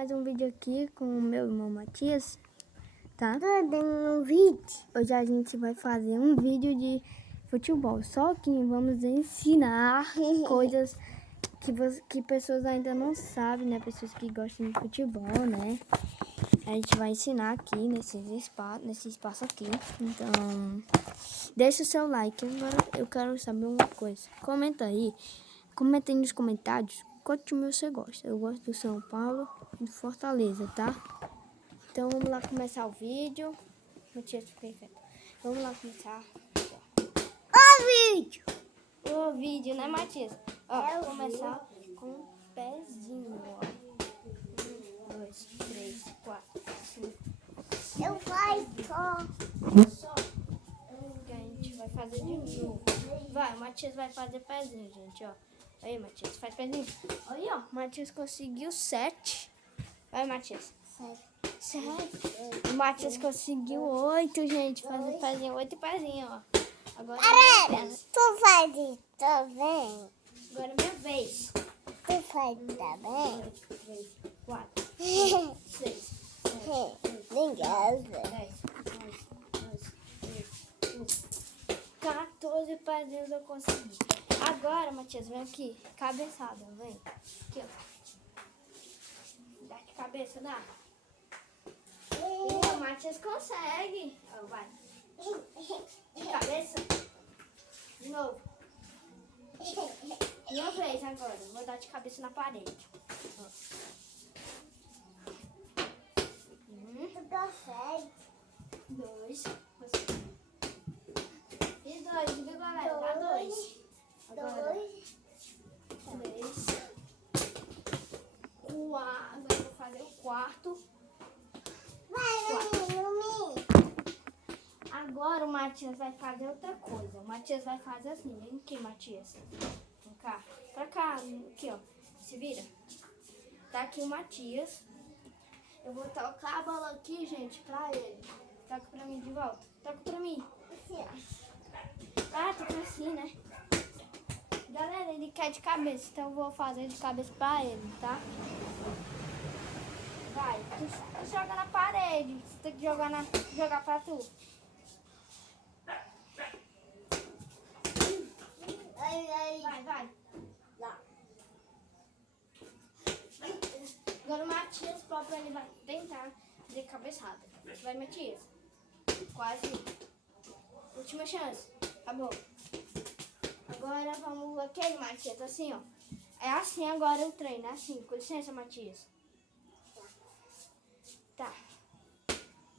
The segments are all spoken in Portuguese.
mais um vídeo aqui com o meu irmão Matias, tá? Tô dando um vídeo. Hoje a gente vai fazer um vídeo de futebol, só que vamos ensinar coisas que pessoas ainda não sabem, né? Pessoas que gostam de futebol, né? A gente vai ensinar aqui nesse espaço aqui. Então, deixa o seu like. Agora eu quero saber uma coisa. Comenta aí nos comentários qual time você gosta. Eu gosto do São Paulo e do Fortaleza, tá? Então vamos lá começar o vídeo. Matias, vamos lá começar. O vídeo, né, Matias? Ó, vou começar com um pezinho, ó. 1, 2, 3, 4, 5. Eu faço. Só que a gente vai fazer de novo. Vai, o Matias vai fazer pezinho, gente, ó. Aí, Matias, faz pezinho. Aí, ó, o Matias conseguiu 7. Vai, Matias. 7. O Matias conseguiu 8, gente. Fazer pezinho, 8 pezinho, ó. Agora é minha vez. Tu faz isso também? Agora é minha vez. Tu faz também? 2, 3, 4, 5, 6, 7, 8, Ninguém. 10, 11, 12, 14 pezinhos eu consegui. Agora, Matias, vem aqui. Cabeçada, vem. Aqui, ó. Dá de cabeça, dá. O Matias consegue. Ó, vai. De cabeça. De novo. Minha vez agora. Vou dar de cabeça na parede. Ó. Tu consegue? 2. E 2, viu, galera? Dá 2. Agora 3. 4. Agora eu vou fazer o quarto. Agora o Matias vai fazer outra coisa. O Matias vai fazer assim. Vem aqui, Matias. Vem cá. Pra cá. Aqui, ó. Se vira. Tá aqui o Matias. Eu vou tocar a bola aqui, gente, pra ele. Toca pra mim de volta. Toca pra mim. Ah, toca assim, né? Galera, ele quer de cabeça, então eu vou fazer de cabeça pra ele, tá? Vai, tu joga na parede. Você tem que jogar pra tu. Vai. Lá. Agora o Matias próprio ele vai tentar fazer cabeçada. Vai, Matias. Quase. Última chance. Acabou. Agora vamos aquele, Matias, assim, ó. É assim agora o treino, é assim. Com licença, Matias. Tá.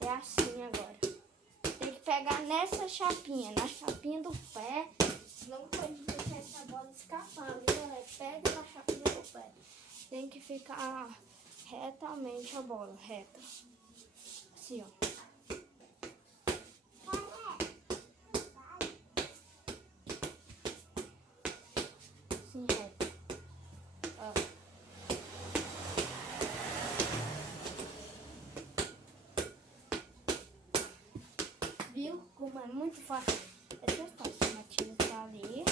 É assim agora. Tem que pegar nessa chapinha, na chapinha do pé. Não pode deixar essa bola escapar, viu? Pega na chapinha do pé. Tem que ficar retamente a bola, reta. Assim, ó. Assim, reta. Ó. Viu como é muito fácil? Essa é fácil. O Matias tá ali.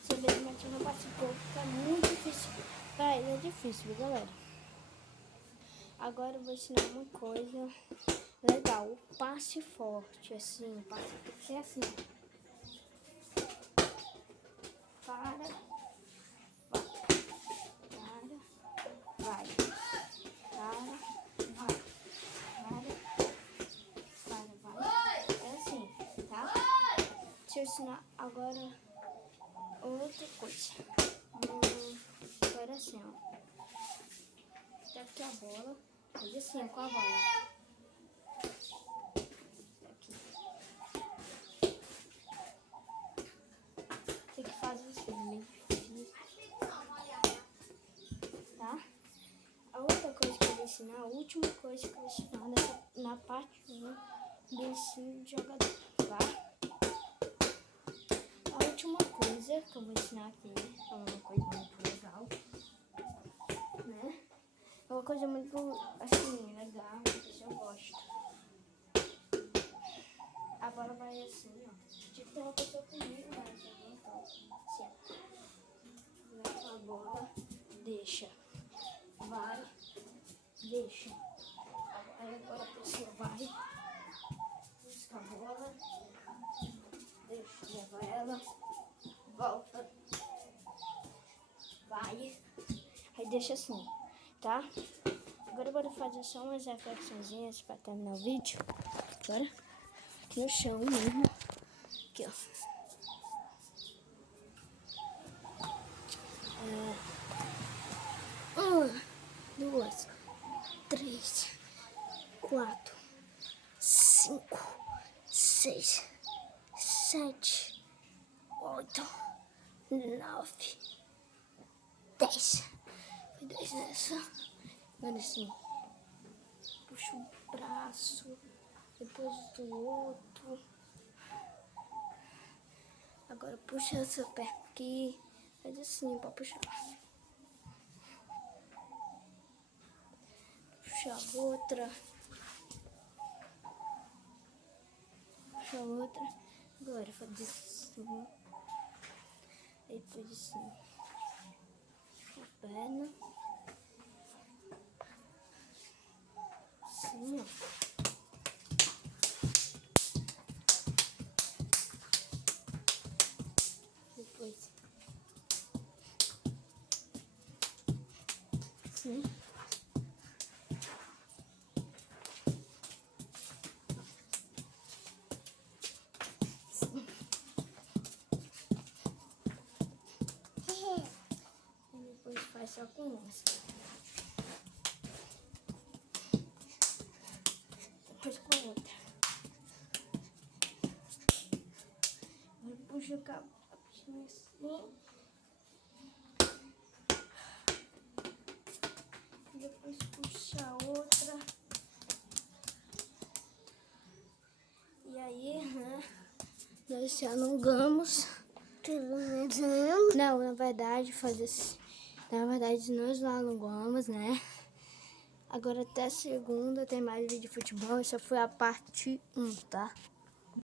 Você vê que o Matias não participou, fica muito difícil. Pra ele é difícil, viu, galera? Agora eu vou ensinar uma coisa legal. O passe forte, assim. O passe tem que ser assim. Para. Vai. É assim, tá? Deixa eu ensinar agora outra coisa. Agora assim, ó. Tá aqui a bola. Faz assim, ó, com a bola. Aqui. Tem que fazer assim, meio difícil. Tá? A outra coisa que eu vou ensinar, a última coisa que eu vou ensinar na parte 1 do ensino de jogador, tá? A última coisa que eu vou ensinar aqui é uma coisa muito legal, né? É uma coisa muito, assim, legal, que eu gosto. A bola vai assim, ó. Tipo, tem uma pessoa comigo, mas eu não tô. Assim, ó. Leva a bola, deixa. Vai, Deixa. Aí agora a pessoa vai. Busca a bola. Deixa, leva ela. Volta. Vai. Aí deixa assim, tá? Agora bora fazer só umas reflexõezinhas pra terminar o vídeo. Agora, aqui no chão mesmo. Aqui, ó. 1, 2, 3, 4, 5, 6, 7, 8, 9, 10. Foi 10 nessa. Agora assim. Puxa um braço, depois do outro. Agora puxa essa perna aqui. Faz assim pra puxar. Puxa a outra. Puxa a outra. Agora faz assim. Depois assim. A perna. Assim, ó. Depois. Assim. Assim. E depois faz só com essa. Depois com a outra. Agora puxa o cabo assim. Depois puxa a outra. E aí, né? Nós se alongamos. Não, na verdade, fazer assim. Na verdade, nós não alongamos, né? Agora até segunda tem mais vídeo de futebol. Essa foi a parte 1, tá?